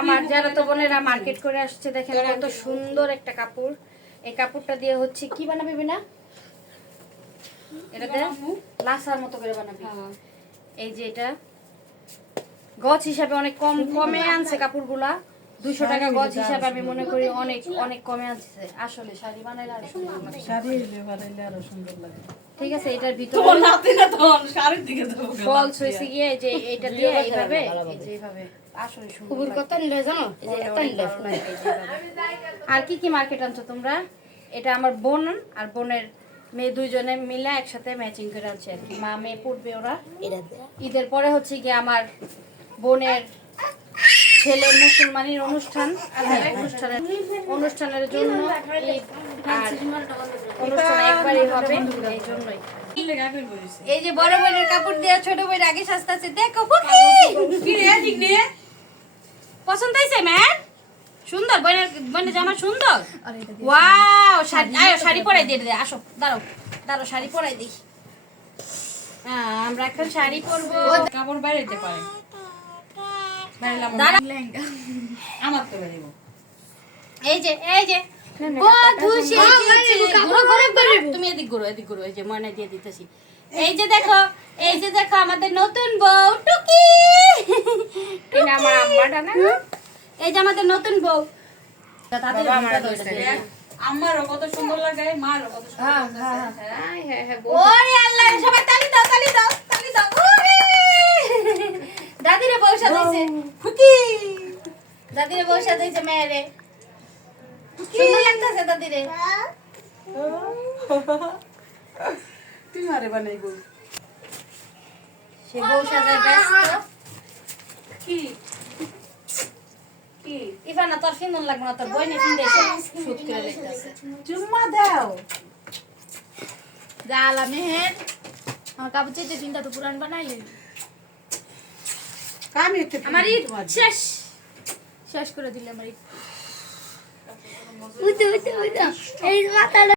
আমার যারা তো বোনেরা মার্কেট করে আসছে, দেখেন কত সুন্দর একটা কাপড়। এই কাপড়টা দিয়ে হচ্ছে কি বানাবি না, এটা দিয়ে লাসার মতো করে বানাবি। এই যে এটা গজ হিসাবে অনেক কমে আনছে কাপড়গুলা, 200 টাকা গজ হিসাবে। আমি মনে করি অনেক অনেক কমে আনছে। আসলে শাড়ি বানাইলে আরো সুন্দর লাগে, শাড়ি বানাইলে আরো সুন্দর লাগে। ঠিক আছে। এটার ভিতরে শাড়ির দিকে ফলস হয়েছে গিয়ে যে এটা দিয়ে এইভাবে, এই যে এইভাবে আসলে সুন্দর লাগে। কত নিলে জানো, এই যে এত নিলে আর কি কি মার্কেট আনছো তোমরা? এটা আমার বোন আর বোনের মেয়ে দুইজনে মিলে একসাথে ম্যাচিং করে আনছে আর কি। মা মেয়ে পড়বে ওরা। ঈদের পরে হচ্ছে গিয়ে আমার বোনের ছেলের মুসলমানির অনুষ্ঠানের জন্য অনুষ্ঠান একবারই হবে, এই জন্যই। এই যে বড় বোনের কাপড় দিয়ে ছোট বোন আগে সাজতেছে, দেখো পছন্দ হয়েছে ম্যাম? সুন্দর বোনের জামা সুন্দর। ওয়াও, শাড়ি পরাই দিয়ে দে। আসো, দাঁড়ো শাড়ি পরাই দিই। আমরা এখন শাড়ি পরবো। কাপড় বাইরে যেতে পারে, আমার তো বেরিব। এই যে তুমি এদিক ঘুরো, এই যে ময়না দিয়ে দিতেছি। এই যে দেখো আমাদের নতুন বউ টুকি। আমার আম্মাটা না, এই যে আমাদের নতুন বউ। আমারও কত সুন্দর লাগে, মারও কত সুন্দর লাগে। ওরে আল্লাহ, সবাই তালি দাও। ওরে দাদিরে বউ সাজাইছে, খুকি দাদিরে বউ সাজাইছে মেয়েরে। সুন্দর লাগতেছে দাদিরে। তুই মারে বানাইব সে বউ সাজায় ব্যস্ত। কি ইফানা তোর সুন্দর লাগবে না, তোর বইনে ফিন্দে শুট করে লেগেছে। চুম্মা দাও। জালা মেহের আমার কাপড় চেয়ে তিনটা তো পুরান বানাইলে কামি একটু আমার ঈদ শেষ করে দিলে আমার এই মাথা